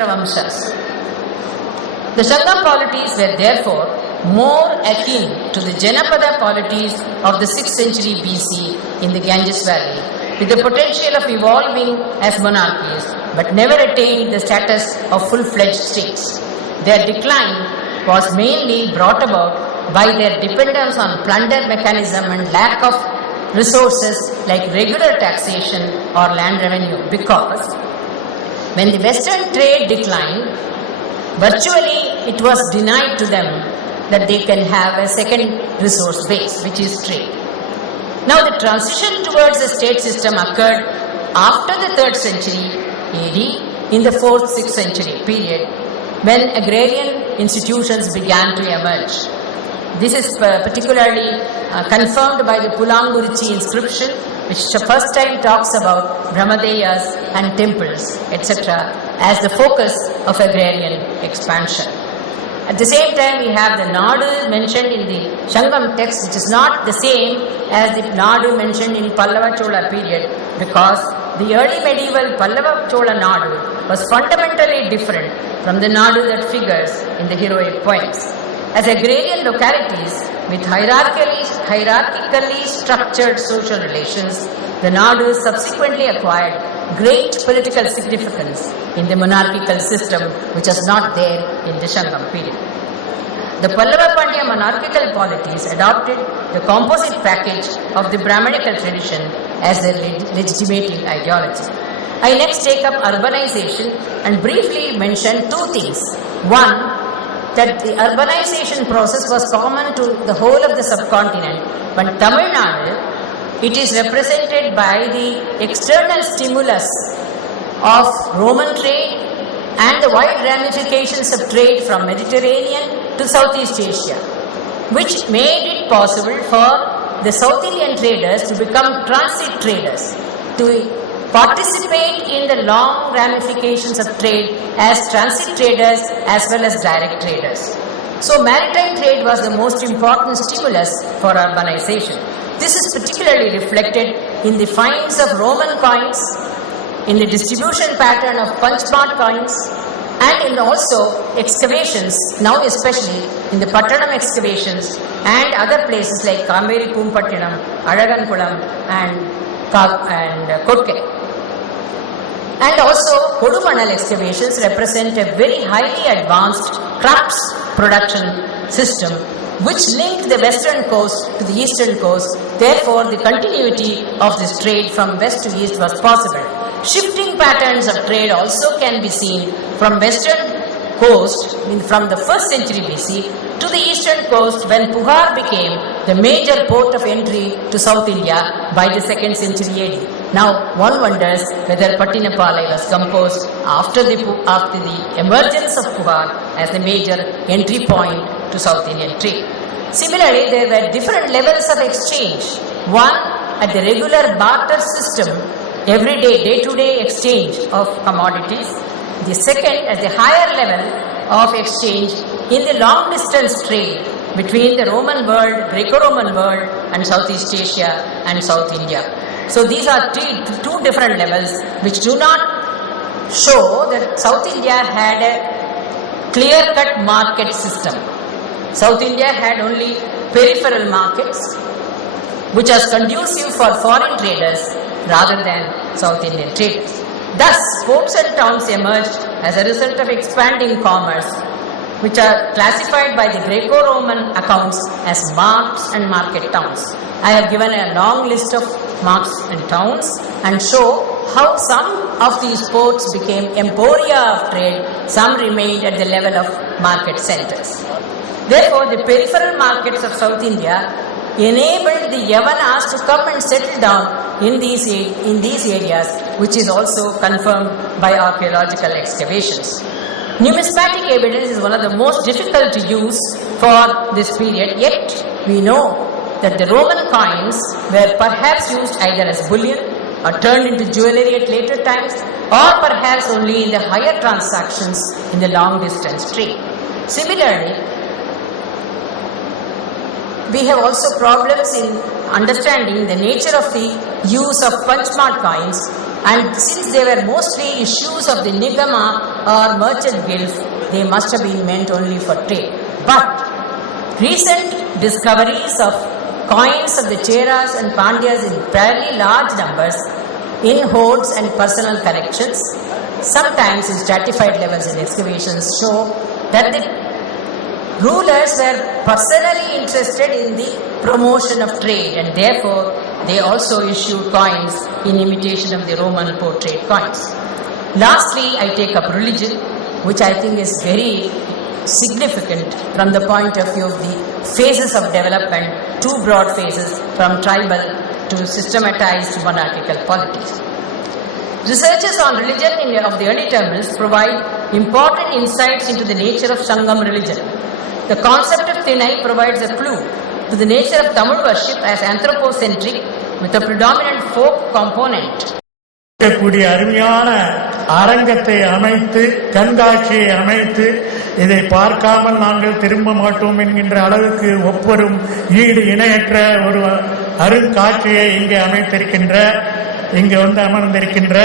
Vamshas. The Shanga polities were therefore more akin to the Janapada polities of the 6th century BC in the Ganges Valley, with the potential of evolving as monarchies, but never attained the status of full-fledged states. Their decline was mainly brought about by their dependence on plunder mechanism and lack of resources like regular taxation or land revenue, because when the Western trade declined, virtually it was denied to them that they can have a second resource base, which is trade. Now the transition towards the state system occurred after the 3rd century AD, in the 4th, 6th century period, when agrarian institutions began to emerge. This is particularly confirmed by the Pulangurichi inscription, which the first time talks about Brahmadeyas and temples, etc., as the focus of agrarian expansion. At the same time, we have the Nadu mentioned in the Shangam text, which is not the same as the Nadu mentioned in Pallava Chola period, because the early medieval Pallava Chola Nadu was fundamentally different from the Nadu that figures in the heroic poems. As agrarian localities with hierarchically structured social relations, the Nadu subsequently acquired great political significance in the monarchical system, which was not there in the Shangam period. The Pallava Pandya monarchical polities adopted the composite package of the Brahmanical tradition as their legitimating ideology. I next take up urbanization and briefly mention two things. One, that the urbanization process was common to the whole of the subcontinent, but Tamil Nadu, it is represented by the external stimulus of Roman trade and the wide ramifications of trade from Mediterranean to Southeast Asia, which made it possible for the South Indian traders to become transit traders, to participate in the long ramifications of trade as transit traders as well as direct traders. So maritime trade was the most important stimulus for urbanization. This is particularly reflected in the finds of Roman coins, in the distribution pattern of Panchmat coins, and in also excavations, now especially in the Pattanam excavations and other places like Kameri Pumpattinam, Alagankulam and Kotke. And also, Kodumanal excavations represent a very highly advanced crops production system which linked the western coast to the eastern coast. Therefore, the continuity of this trade from west to east was possible. Shifting patterns of trade also can be seen from western coast from the 1st century BC to the eastern coast when Puhar became the major port of entry to South India by the 2nd century AD. Now, one wonders whether Pattinapalai was composed after the emergence of Puhar as the major entry point to South Indian trade. Similarly, there were different levels of exchange. One, at the regular barter system, everyday, day-to-day exchange of commodities. The second, at the higher level of exchange in the long-distance trade between the Roman world, Greco-Roman world and Southeast Asia and South India. So these are two different levels which do not show that South India had a clear-cut market system. South India had only peripheral markets which was conducive for foreign traders rather than South Indian traders. Thus, ports and towns emerged as a result of expanding commerce, which are classified by the Greco-Roman accounts as marts and market towns. I have given a long list of marts and towns and show how some of these ports became emporia of trade, some remained at the level of market centers. Therefore, the peripheral markets of South India enabled the Yavanas to come and settle down in these areas, which is also confirmed by archaeological excavations. Numismatic evidence is one of the most difficult to use for this period, yet we know that the Roman coins were perhaps used either as bullion or turned into jewelry at later times, or perhaps only in the higher transactions in the long distance trade. Similarly, we have also problems in understanding the nature of the use of Panchmat coins, and since they were mostly issues of the Nigama or merchant guilds, they must have been meant only for trade. But recent discoveries of coins of the Cheras and Pandyas in fairly large numbers in hoards and personal collections, sometimes in stratified levels in excavations, show that the rulers were personally interested in the promotion of trade, and therefore they also issued coins in imitation of the Roman portrait coins. Lastly, I take up religion, which I think is very significant from the point of view of the phases of development, two broad phases from tribal to systematized monarchical polities. Researches on religion of the early Tamils provide important insights into the nature of Sangam religion. The concept of Thinai provides a clue to the nature of Tamil worship as anthropocentric with a predominant folk component. கூடிய அருமையான அரங்கத்தை அமைத்து கண்காட்சியை அமைத்து இதை பார்க்காமல் நாங்கள் திரும்ப மாட்டோம் என்கின்ற அளவுக்கு ஒவ்வொரும் ஈடு இணையற்ற ஒரு அருங்காட்சியை இங்கே அமைத்திருக்கின்ற இங்கே அமர்ந்திருக்கின்ற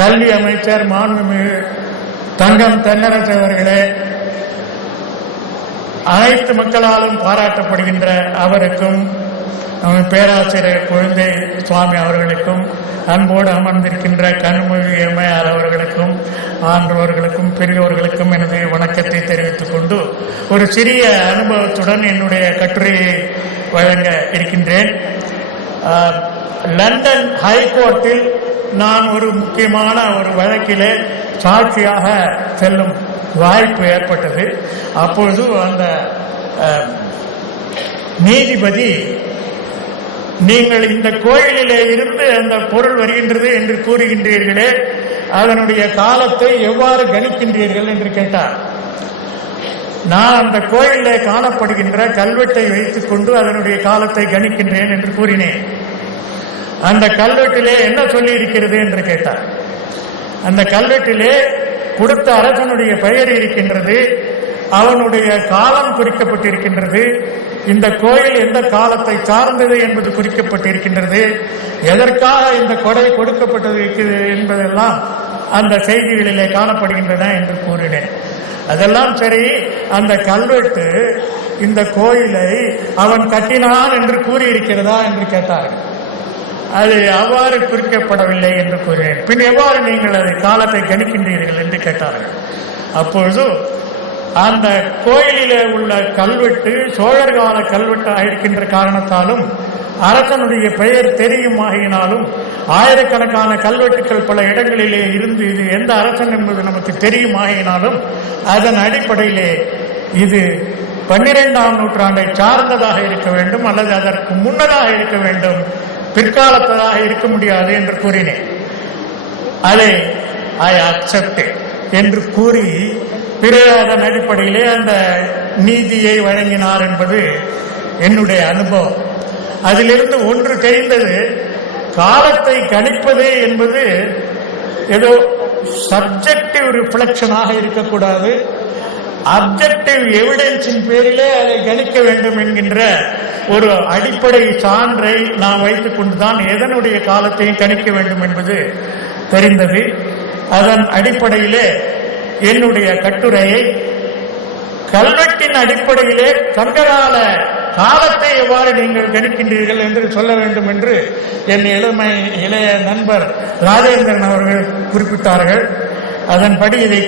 கல்வி அமைச்சர் மாண்புமிகு தங்கம் தென்னரசு அவர்களே, அனைத்து மக்களாலும் பாராட்டப்படுகின்ற அவருக்கும் பேராசிரியர் குழந்தை சுவாமி அவர்களுக்கும் அன்போடு அமர்ந்திருக்கின்ற கனிமொழி எம்ஐஆர் அவர்களுக்கும் ஆன்றோர்களுக்கும் பெரியோர்களுக்கும் எனது வணக்கத்தை தெரிவித்துக் கொண்டு ஒரு சிறிய அனுபவத்துடன் என்னுடைய கட்டுரையை வழங்க இருக்கின்றேன். லண்டன் ஹைகோர்ட்டில் நான் ஒரு முக்கியமான ஒரு வழக்கிலே சாட்சியாக செல்லும் வாய்ப்பு ஏற்பட்டது. அப்பொழுது அந்த நீதிபதி, நீங்கள் இந்த கோயிலிலே இருந்து அந்த பொருள் வருகின்றது என்று கூறுகின்றீர்களே, அதனுடைய காலத்தை எவ்வாறு கணிக்கின்றீர்கள் என்று கேட்டார். நான் அந்த கோயிலே காணப்படுகின்ற கல்வெட்டை வைத்துக் கொண்டு அதனுடைய காலத்தை கணிக்கின்றேன் என்று கூறினேன். அந்த கல்வெட்டிலே என்ன சொல்லி இருக்கிறது என்று கேட்டார். அந்த கல்வெட்டிலே கொடுத்த அரசனுடைய பெயர் இருக்கின்றது, அவனுடைய காலம் குறிக்கப்பட்டிருக்கின்றது, இந்த கோயில் எந்த காலத்தை சார்ந்தது என்பது குறிக்கப்பட்டிருக்கின்றது, எதற்காக இந்த கொடை கொடுக்கப்பட்டது என்பதெல்லாம் அந்த செய்திகளிலே காணப்படுகின்றன என்று கூறினேன். அதெல்லாம் சரி, அந்த கல்வெட்டு இந்த கோயிலை அவன் கட்டினான் என்று கூறியிருக்கிறதா என்று கேட்டார்கள். அது அவ்வாறு குறிக்கப்படவில்லை என்று கூறினேன். பின் எவ்வாறு நீங்கள் அதை காலத்தை கணிக்கின்றீர்கள் என்று கேட்டார்கள். அப்பொழுது அந்த கோயிலிலே உள்ள கல்வெட்டு சோழர் கால கல்வெட்டு இருக்கின்ற காரணத்தாலும் அரசனுடைய பெயர் தெரியும் ஆகினாலும் ஆயிரக்கணக்கான கல்வெட்டுக்கள் பல இடங்களிலே இருந்து இது எந்த அரசன் என்பது நமக்கு தெரியும் ஆகினாலும் அதன் அடிப்படையிலே இது 12ஆம் நூற்றாண்டை சார்ந்ததாக இருக்க வேண்டும் அல்லது அதற்கு முன்னதாக இருக்க வேண்டும், பிற்காலத்ததாக இருக்க முடியாது என்று கூறினேன். அதை ஐ அக்செப்ட் என்று கூறி பிறகு அதன் அடிப்படையிலே அந்த நீதியை வழங்கினார் என்பது என்னுடைய அனுபவம். அதிலிருந்து ஒன்று தெரிந்தது, காலத்தை கணிப்பது என்பது ஏதோ சப்ஜெக்டிவ் ரிஃப்ளெக்ஷனாக இருக்கக்கூடாது, அப்ஜெக்டிவ் எவிடன்ஸின் பேரிலே அதை கணிக்க வேண்டும் என்கின்ற ஒரு அடிப்படை சான்றை நாம் வைத்துக் கொண்டுதான் எதனுடைய காலத்தையும் கணிக்க வேண்டும் என்பது தெரிந்தது. அதன் அடிப்படையிலே என்னுடைய கட்டுரையை கல்வெட்டின் அடிப்படையிலே சங்ககால காலத்தை எவ்வாறு நீங்கள் கணிக்கின்றீர்கள் என்று சொல்ல வேண்டும் என்று என் இளைய நண்பர் ராஜேந்திரன் அவர்கள் குறிப்பிட்டார்கள். அதன்படி இதை